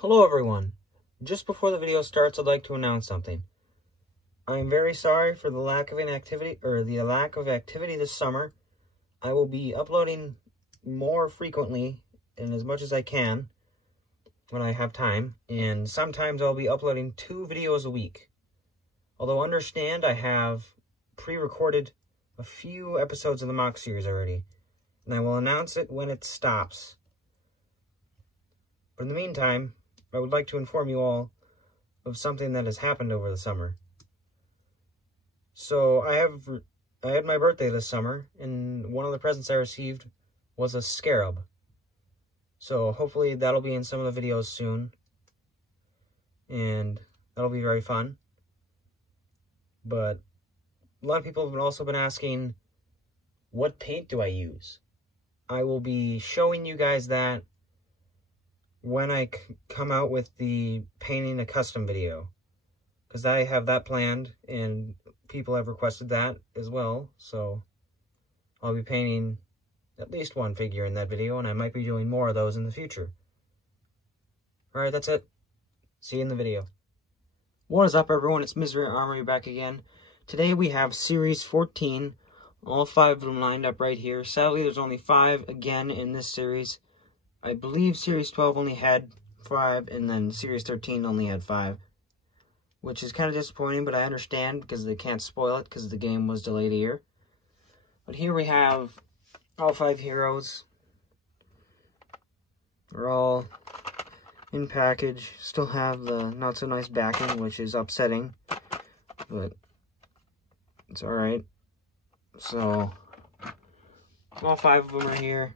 Hello everyone. Just before the video starts, I'd like to announce something. I'm very sorry for the lack of activity this summer. I will be uploading more frequently and as much as I can when I have time, and sometimes I'll be uploading 2 videos a week. Although understand, I have pre-recorded a few episodes of the mock series already, and I will announce it when it stops. But in the meantime, I would like to inform you all of something that has happened over the summer. So I had my birthday this summer, and one of the presents I received was a scarab. So hopefully that'll be in some of the videos soon, and that'll be very fun. But a lot of people have also been asking, what paint do I use? I will be showing you guys that when I come out with the painting a custom video, because I have that planned and people have requested that as well. So I'll be painting at least one figure in that video, and I might be doing more of those in the future. Alright, that's it. See you in the video. What is up, everyone? It's Misery Armory back again. Today we have Series 14, all 5 of them lined up right here. Sadly, there's only 5 again in this series. I believe Series 12 only had 5, and then Series 13 only had 5. Which is kind of disappointing, but I understand because they can't spoil it because the game was delayed a year. But here we have all 5 heroes. They're all in package. Still have the not so nice backing, which is upsetting. But it's alright. So, all 5 of them are here.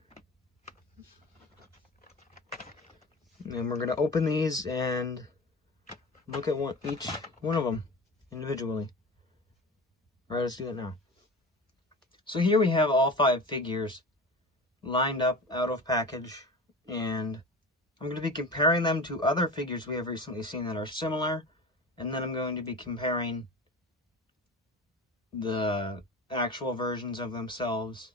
And we're going to open these and look at each one of them individually. Alright, let's do that now. So here we have all 5 figures lined up out of package, and I'm going to be comparing them to other figures we have recently seen that are similar, and then I'm going to be comparing the actual versions of themselves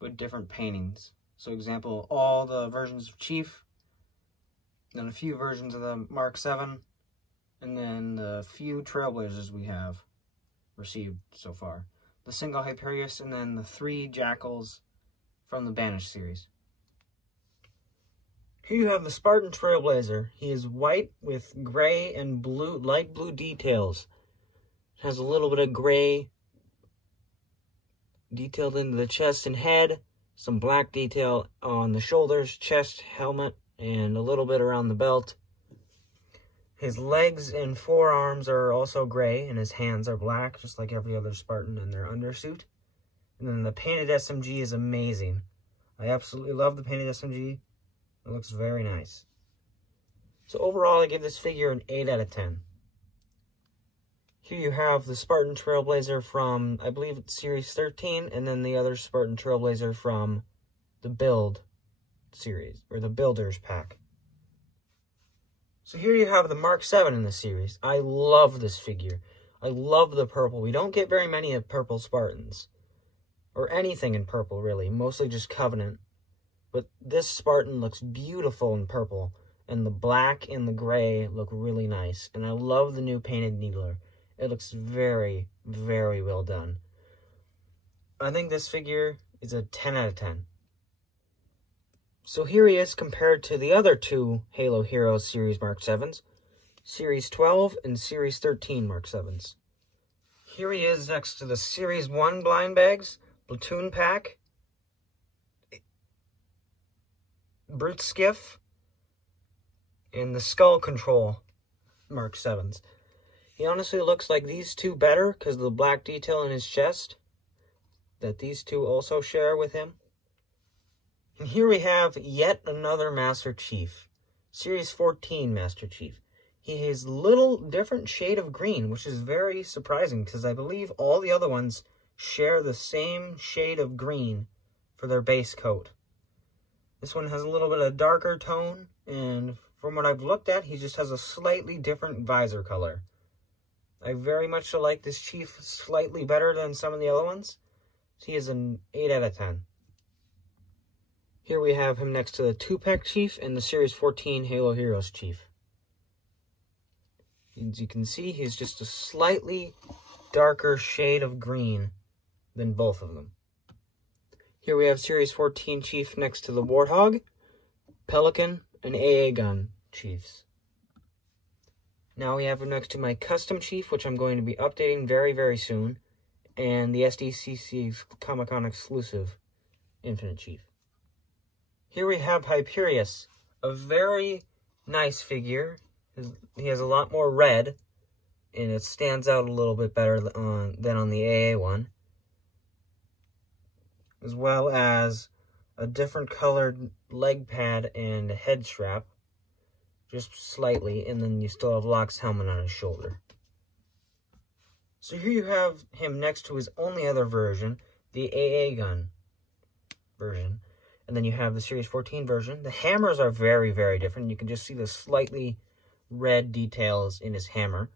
with different paintings. So example, all the versions of Chief, then a few versions of the Mark 7, and then the few Trailblazers we have received so far. The single Hyperious, and then the 3 Jackals from the Banished series. Here you have the Spartan Trailblazer. He is white with gray and blue, light blue details. It has a little bit of gray detailed into the chest and head, some black detail on the shoulders, chest, helmet, and a little bit around the belt. His legs and forearms are also gray, and his hands are black, just like every other Spartan in their undersuit. And then the painted SMG is amazing. I absolutely love the painted SMG. It looks very nice. So overall, I give this figure an 8 out of 10. Here you have the Spartan Trailblazer from, I believe it's Series 13, and then the other Spartan Trailblazer from the Build series, or the Builders pack. So here you have the Mark 7 in the series. I love this figure. I love the purple. We don't get very many of purple Spartans, or anything in purple really, mostly just Covenant. But this Spartan looks beautiful in purple, and the black and the gray look really nice. And I love the new painted needler. It looks very, very well done. I think this figure is a 10 out of 10. So here he is compared to the other 2 Halo Heroes Series Mark 7s, Series 12 and Series 13 Mark 7s. Here he is next to the Series 1 blind bags, Platoon Pack, Brute Skiff, and the Skull Control Mark 7s. He honestly looks like these 2 better because of the black detail in his chest that these 2 also share with him. And here we have yet another Master Chief, Series 14 Master Chief. He has a little different shade of green, which is very surprising because I believe all the other ones share the same shade of green for their base coat. This one has a little bit of darker tone, and from what I've looked at, he just has a slightly different visor color. I very much like this Chief slightly better than some of the other ones. So he is an 8 out of 10. Here we have him next to the 2-pack Chief and the Series 14 Halo Heroes Chief. As you can see, he's just a slightly darker shade of green than both of them. Here we have Series 14 Chief next to the Warthog, Pelican, and AA Gun Chiefs. Now we have him next to my Custom Chief, which I'm going to be updating very, very soon, and the SDCC Comic-Con exclusive Infinite Chief. Here we have Hyperious, a very nice figure. He has a lot more red, and it stands out a little bit better than on the AA one, as well as a different colored leg pad and head strap, just slightly, and then you still have Locke's helmet on his shoulder. So here you have him next to his only other version, the AA gun version, and then you have the Series 14 version. The hammers are very, very different. You can just see the slightly red details in his hammer.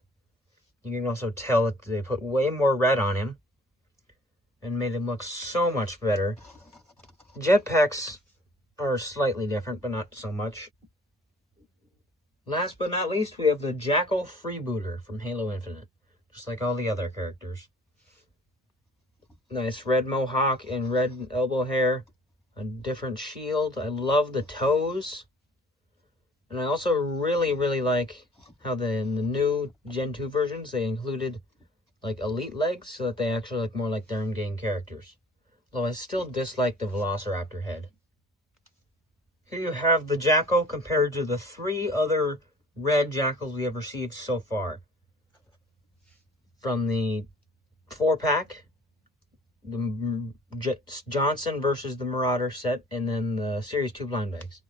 You can also tell that they put way more red on him and made him look so much better. Jetpacks are slightly different, but not so much. Last but not least, we have the Jackal Freebooter from Halo Infinite, just like all the other characters. Nice red mohawk and red elbow hair, a different shield. I love the toes. And I also really, really like how in the new Gen 2 versions, they included like elite legs so that they actually look more like their in-game characters. Though I still dislike the Velociraptor head. Here you have the Jackal compared to the 3 other red Jackals we have received so far. From the 4-pack, the Johnson versus the Marauder set, and then the Series 2 blind bags.